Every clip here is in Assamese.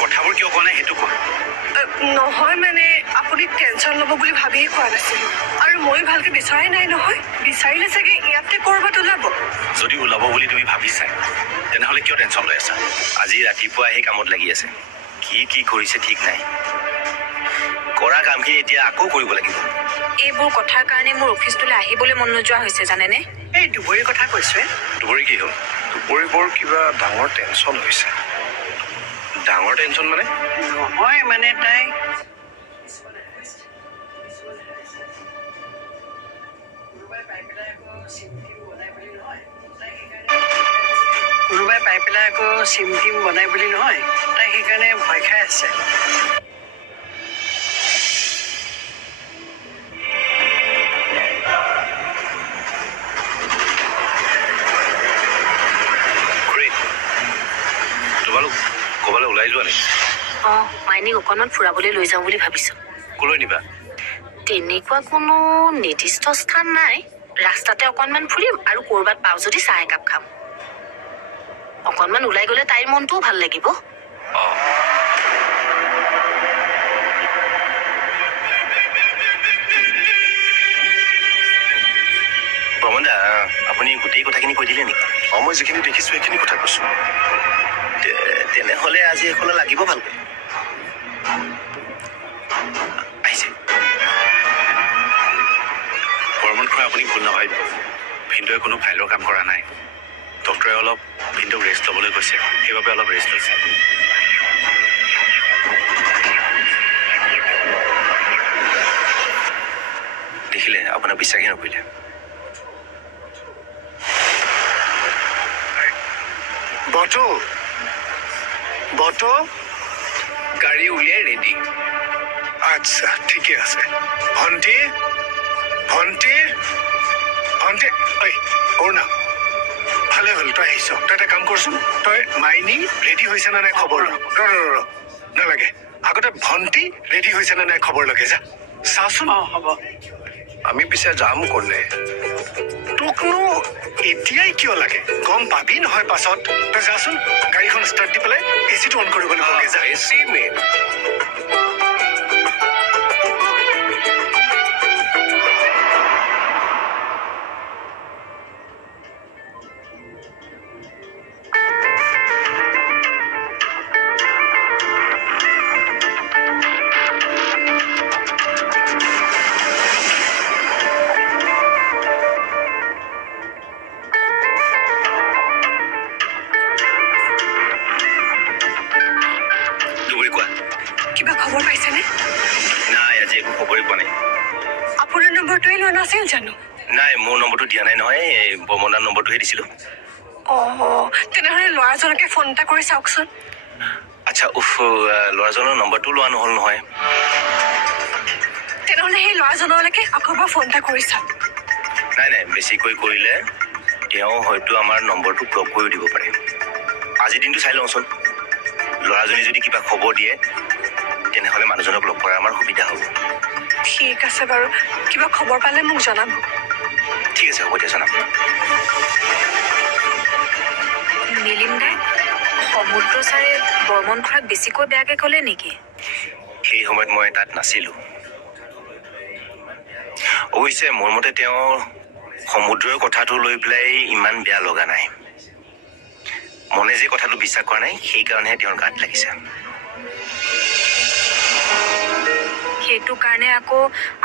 কথাবোৰ কিয় কোৱা নাই সেইটো কোৱা। নহয় মানে আপুনি টেনচন ল'ব বুলি ভাবিয়ে কোৱা নাছিলো আৰু মই ভালকে বিচৰাই নাই নহয়। বিচাৰিলে চাগে ইয়াতে ক'ৰবাত ওলাব। যদি ওলাব বুলি তুমি ভাবিছা তেনেহ'লে কিয় টেনচন লৈ আছা? আজি ৰাতিপুৱা আহি কামত লাগি আছে। কি কৰিছে ঠিক নাই। কৰা কামখিনি এতিয়া আকৌ কৰিব লাগিব। এইবোৰ কথাৰ কাৰণে মোৰ অফিচটোলৈ আহিবলৈ মন নোযোৱা হৈছে জানেনে? এই দুবৰীৰ কথা কৈছোৱে। দুবৰী কি হ'ল? দুবৰী বৰ কিবা ডাঙৰ টেনচন হৈছে। ডাঙৰ টেনচন মানে? নহয় মানে তাই কোনোবাই পাই পেলাই আকৌ চিম টিম বনাই বুলি নহয়, তাই সেইকাৰণে ভয় খাই আছে। তোমালোক ক'বালৈ ওলাই যোৱা নেকি? মাইনীক অকণমান ফুৰাবলৈ লৈ যাওঁ বুলি ভাবিছো। ক'লৈ নিবা? তেনেকুৱা কোনো নিৰ্দিষ্ট স্থান নাই। ৰাস্তাতে অকণমান ফুৰিম আৰু ক'ৰবাত পাওঁ যদি চাহ একাপ খাম। অকণমান ওলাই গ'লে তাইৰ মনটোও ভাল লাগিব। প্ৰমোদা, আপুনি গোটেই কথাখিনি কৈ দিলে নেকি? মই যিখিনি দেখিছো সেইখিনি কথা কৈছো। তেনেহ'লে আজি এখনো লাগিব ভালকৈ। আহিছে বৰ্মন খুৰা, আপুনি ভুল নাভাবিব। ভিনদেউৱে কোনো ফাইলৰ কাম কৰা নাই। ডক্টৰে অলপ ভিনদেউক ৰেষ্ট ল'বলৈ কৈছে, সেইবাবে অলপ ৰেষ্ট লৈছে। দেখিলে আপোনাক বিশ্বাসেই নকৰিলে। বটো গাড়ী উলিয়াই ৰেডি। আচ্ছা, ঠিকে আছে। ভণ্টি অৰুণা, ভালে হ'ল তই আহিছ। তই এটা কাম কৰচোন, তই মাইনী ৰেডি হৈছে নে নাই খবৰ নালাগে। আগতে ভণ্টি ৰেডি হৈছে নে নাই খবৰ লাগে যা চাচোন। হ'ব। আমি পিছে যাম ক'লে? তোকনো এতিয়াই কিয় লাগে? গম পাবি নহয় পাছত। তই যাচোন, গাড়ীখন ষ্টাৰ্ট দি পেলাই এচিটো অন কৰিবলৈ লাগে যা। AC main. কিবা খবৰ পাইছেনে? নাই, আজি একো খবৰে পোৱা নাই। আপোনাৰ নম্বৰটোৱে লোৱা নাছিল জানো? নাই, মোৰ নম্বৰটো দিয়া নাই নহয়। বৰ্মনাৰ নম্বৰটোহে দিছিলোঁ। তেনেহ'লে ল'ৰাজনকে ফোন এটা কৰি চাওকচোন। আচ্ছা, ল'ৰাজনৰ নম্বৰটো লোৱা নহ'ল নহয়। তেনেহ'লে সেই ল'ৰাজনলৈকে আকৌ এবাৰ ফোন এটা কৰি চাওক। নাই, বেছিকৈ কৰিলে তেওঁ হয়তো আমাৰ নম্বৰটো ব্লক কৰি দিব পাৰে। আজি দিনটো চাই লওঁচোন। ল'ৰাজনে যদি কিবা খবৰ দিয়ে তেনেহ'লে মানুহজনক লগ কৰাৰ আমাৰ সুবিধা হ'ব। ঠিক আছে বাৰু, কিবা খবৰ পালে মোক জনাব। ঠিক আছে, হ'ব দিয়া, জনাম। নীলিম দাই, সমুদ্ৰ ছাৰে বৰ্মন খুৰাক বেছিকৈ বেয়াকৈ ক'লে নেকি? সেই সময়ত মই তাত নাছিলোঁ। অৱশ্যে মোৰ মতে তেওঁ সমুদ্ৰৰ কথাটো লৈ পেলাই ইমান বেয়া লগা নাই। মনে যে কথাটো বিশ্বাস কৰা নাই সেইকাৰণেহে তেওঁৰ গাত লাগিছে। সেইটো কাৰণে আকৌ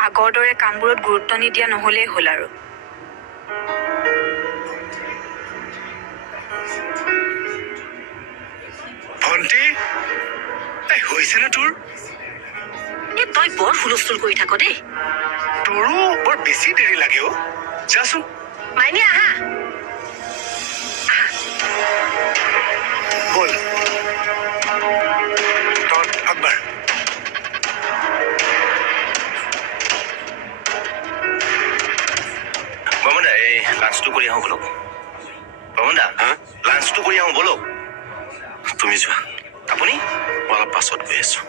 আগৰ দৰে কামবোৰত গুৰুত্ব নিদিয়া নহ'লেই হ'ল আৰু। ভণ্টি, হৈছেনে তোৰ? তই বৰ হুলস্থুল কৰি থাক দেই। তোৰো বৰ বেছি দেৰি লাগে অ'। যাচোন। মাইনী আহা। বল আকবৰ। বৰ্মনদা, এই লাঞ্চটো কৰি আহোঁ বলক। বৰ্মনদা, লাঞ্চটো কৰি আহোঁ বলক। তুমি যোৱা। আপুনি? মই অলপ পাছত গৈ আছোঁ।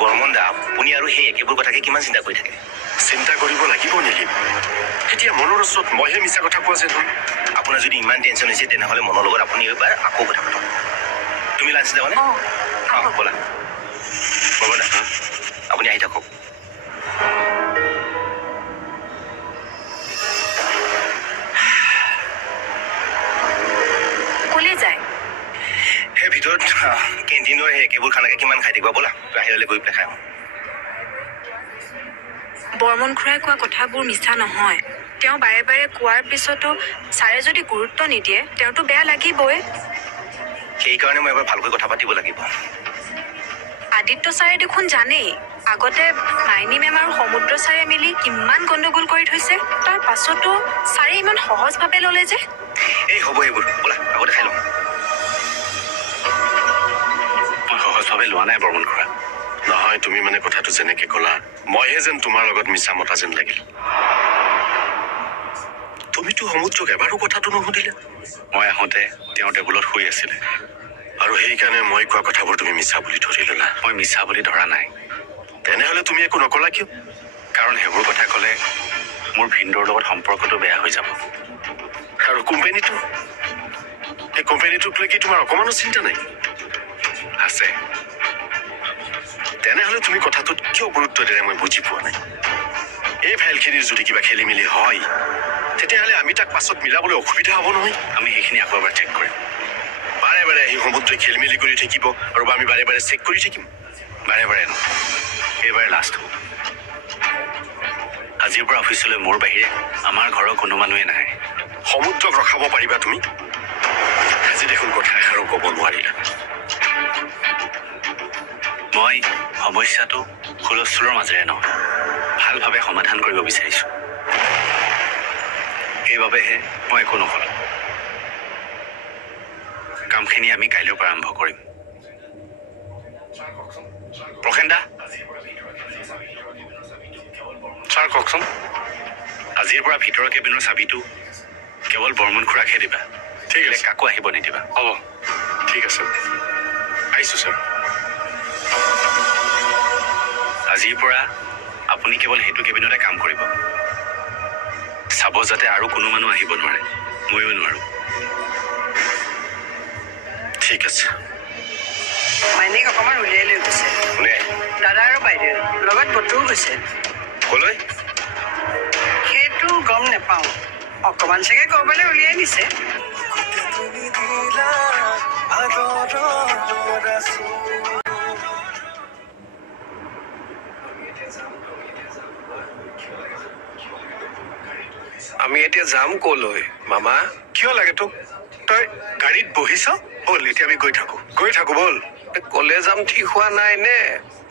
বৰ্মনদা, আপুনি আৰু সেই একেবোৰ কথাকে কিমান চিন্তা কৰি থাকে? চিন্তা কৰিব লাগিব নেকি? এতিয়া মনৰ ওচৰত মইহে মিছা কথা কোৱা যেন হ'ল। আপোনাৰ যদি ইমান টেনশ্যন হৈছে তেনেহ'লে মনৰ লগত আপুনি এবাৰ আকৌ কথা পাতক তুমি লাঞ্চ যাবানে অঁ ব'লা ব'লা আপুনি আহি থাকক কলে যায় সেই ভিতৰত কেণ্টিনৰ সেই একেবোৰ খানাকে কিমান খাই থাকিবা ব'লা বাহিৰলৈ গৈ পেলাই খাই আহোঁ বৰ্মন খুৰাই কোৱা কথাবোৰ মিছা নহয় তেওঁ বাৰে বাৰে কোৱাৰ পিছতো ছাৰে যদি গুৰুত্ব নিদিয়ে তেওঁতো বেয়া লাগিবই সেইকাৰণে মই এবাৰ ভালকৈ কথা পাতিব লাগিব আদিত্য ছাৰে দেখোন জানেই আগতে মাইনী মেম আৰু সমুদ্ৰ ছাৰে মিলি কিমান গণ্ডগোল কৰি থৈছে তাৰ পাছতো ছাৰে ইমান সহজভাৱে ল'লে যে এই হ'ব এইবোৰ ব'লা আগতে খাই লওঁ মই সহজভাৱে লোৱা নাই বৰ্মন খুৰা নহয় তুমি মানে কথাটো যেনেকে ক'লা মইহে যেন তোমাৰ লগত মিছা মতা যেন লাগিল তুমিতো সমুদ্ৰক এবাৰো কথাটো নুসুধিলে মই আহোঁতে তেওঁ টেবুলত শুই আছিলে আৰু সেইকাৰণে মই কোৱা কথাবোৰ তুমি মিছা বুলি ধৰি ল'লা মই মিছা বুলি ধৰা নাই তেনেহ'লে তুমি একো নকলা কিয় কাৰণ সেইবোৰ কথা ক'লে মোৰ ভিনদেউৰ লগত সম্পৰ্কটো বেয়া হৈ যাব আৰু কোম্পানীটো এই কোম্পানীটোক লৈ কি তোমাৰ অকমানো চিন্তা নাই আছে তেনেহ'লে তুমি কথাটোত কিয় গুৰুত্ব দিলে মই বুজি পোৱা নাই এই ফাইলখিনিৰ যদি কিবা খেলি মেলি হয় তেতিয়াহ'লে আমি তাক পাছত মিলাবলৈ অসুবিধা হ'ব নহয় আমি সেইখিনি আকৌ এবাৰ চেক কৰিম বাৰে বাৰে আহি সমুদ্ৰই খেলি মেলি কৰি থাকিব আৰু আমি বাৰে বাৰে চেক কৰি থাকিম বাৰে বাৰে নহয় এইবাৰে লাষ্ট হ'ব আজিৰ পৰা অফিচলৈ মোৰ বাহিৰে আমাৰ ঘৰৰ কোনো মানুহে নাহে সমুদ্ৰক ৰখাব পাৰিবা তুমি আজি দেখোন কথা এষাৰো ক'ব নোৱাৰিলা মই সমস্যাটো হুলস্থুলৰ মাজেৰে নহয় ভালভাৱে সমাধান কৰিব বিচাৰিছোঁ সেইবাবেহে মই একো নক'লোঁ কামখিনি আমি কাইলৈৰ পৰা আৰম্ভ কৰিম প্ৰসেন দা ছাৰ কওকচোন আজিৰ পৰা ভিতৰৰ কেবিনৰ চাবিটো কেৱল বৰ্মন খুৰাকহে দিবা ঠিক আছে কাকো আহিব নিদিবা হ'ব ঠিক আছে আহিছোঁ ছাৰ আজিৰ পৰা আপুনি কেৱল সেইটো কেবিনতে কাম কৰিব চাব যাতে আৰু কোনো মানুহ আহিব নোৱাৰে ময়ো নোৱাৰোঁ ঠিক আছে মাইনীক অকণমান উলিয়াই লৈ গৈছে কোনে দাদা আৰু বাইদেউ লগত বতুও গৈছে ক'লৈ সেইটো গম নেপাওঁ অকণমান চাগে ক'ৰবালৈ উলিয়াই নিছে আমি এতিয়া যাম ক'লৈ মামা কিয় লাগে তোক তই গাড়ীত বহিছ ব'ল এতিয়া আমি গৈ থাকো ব'ল ক'লে যাম ঠিক হোৱা নাই নে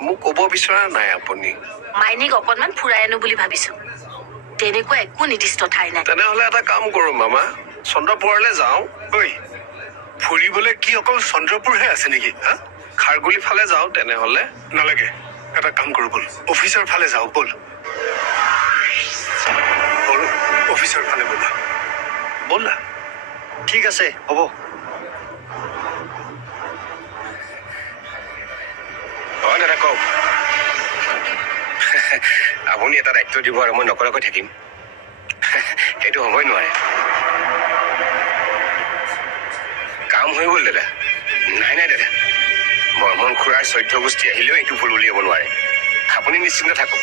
মোক ক'ব বিচৰা নাই আপুনি মাইনীক অকণমান ফুৰাই আনো বুলি ভাবিছো তেনেকুৱা একো নিৰ্দিষ্ট ঠাই নাই তেনেহ'লে এটা কাম কৰোঁ মামা চন্দ্ৰপুৰলৈ যাওঁ ঐ ফুৰিবলৈ কি অকল চন্দ্ৰপুৰহে আছে নেকি হা খাৰগুলি ফালে যাওঁ তেনেহ'লে নালাগে এটা কাম কৰোঁ ব'ল অফিচৰ ফালে যাওঁ ব'ল অফিচৰ ফালে ব'লা ব'লা ঠিক আছে হ'ব হয় দাদা কওক আপুনি এটা দায়িত্ব দিব আৰু মই নকৰাকৈ থাকিম সেইটো হ'বই নোৱাৰে কাম হৈ গ'ল দাদা নাই দাদা বৰ্মন খুৰাৰ চৈধ্য গোষ্ঠী আহিলেও এইটো ভুল উলিয়াব নোৱাৰে আপুনি নিশ্চিন্ত থাকক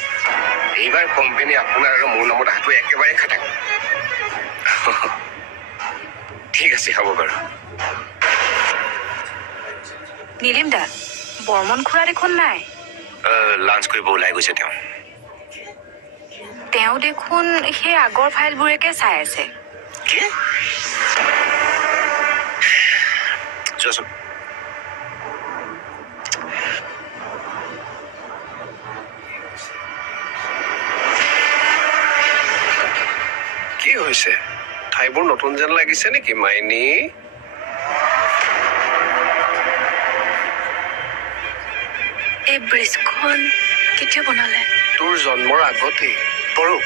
এইবাৰ কোম্পানী আপোনাৰ আৰু মোৰ নামত হাতটো একেবাৰে খাটাক ঠিক আছে হ'ব বাৰু নীলিম দা বৰ্মন খুৰা দেখোন নাই লাঞ্চ কৰিব ওলাই গৈছে তেওঁ দেখোন সেই আগৰ ফাইলবোৰকে চাই আছে কি যোৱাচোন কি হৈছে ঠাইবোৰ নতুন যেন লাগিছে নেকি মাইনী এই ব্ৰিজখন কেতিয়া বনালে তোৰ জন্মৰ আগতেই বড়ো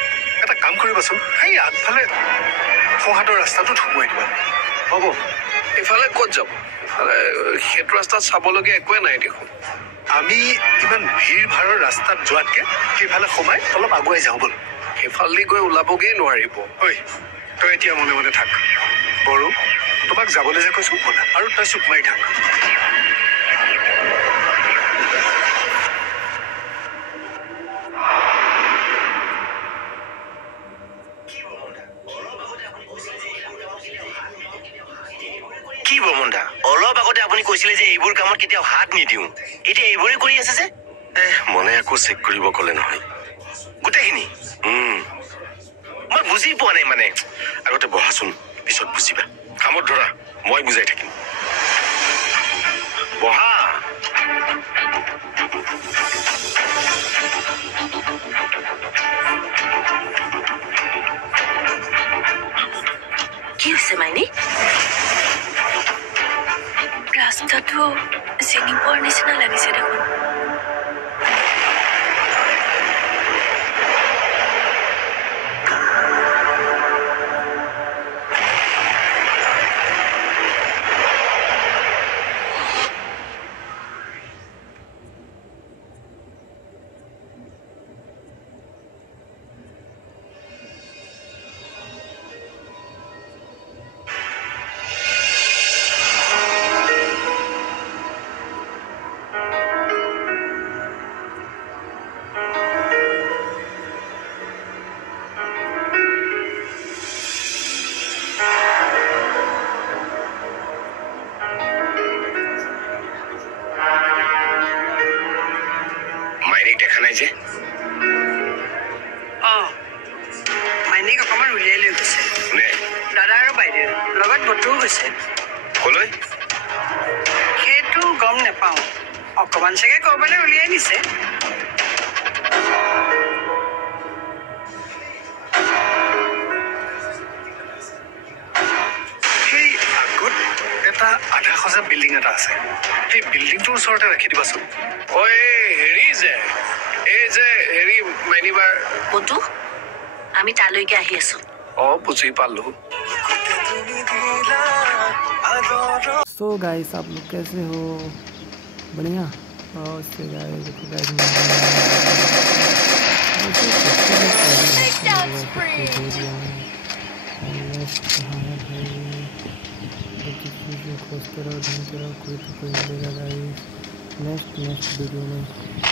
এটা কাম কৰিবাচোন সেই আগফালে সোঁহাতৰ ৰাস্তাটোত সোমোৱাই দিবা হ'ব ইফালে ক'ত যাব ইফালে সেইটো ৰাস্তাত চাবলগীয়া একোৱে নাই দেখোন আমি ইমান ভিৰ ভাৰৰ ৰাস্তাত যোৱাতকে সেইফালে সোমাই অলপ আগুৱাই যাওঁ ব'ল সেইফালেদি গৈ ওলাবগৈ নোৱাৰিব ঐ তই এতিয়া মনে মনে থাক বড়ো তোমাক যাবলৈ যে কৈছো ব'লা আৰু তই চুপ মাৰি থাক কি বৰমন দা অলপ আগতে আপুনি কৈছিলে যে এইবোৰ কামত কেতিয়াও হাত নিদিওঁ এতিয়া এইবোৰে কৰি আছে যে মনে আকৌ চেক কৰিব ক'লে নহয় গোটেইখিনি মই বুজি পোৱা নাই মানে আগতে বহাচোন পিছত বুজিবা কামত ধৰা মই বুজাই থাকিম বহা কি হৈছে মাইনী ৰাস্তাটো চিনি পোৱাৰ নিচিনা লাগিছে দেখোন দেখা নাই যে মাইনীক অকণমান উলিয়াই লৈ গৈছে দাদা আৰু বাইদেউ লগত বতুও গৈছে কলৈ সেইটো গম নেপাওঁ অকণমান চাগে ক'ৰবালৈ উলিয়াই নিছে সেই আগত এটা আধা সজা বিল্ডিং এটা আছে সেই বিল্ডিংটোৰ ওচৰতে ৰাখি দিবাচোন হেৰি যে এই যে হেৰি মাইনিবাৰ বতু আমি তালৈকে আহি আছো বুজি পালো सो गाइस आप लोग कैसे हो बढ़िया और से गाइस खोजते रहो ढूंढते रहो कोई तो कोई मिलेगा गाइस नेक्स्ट वीडियो में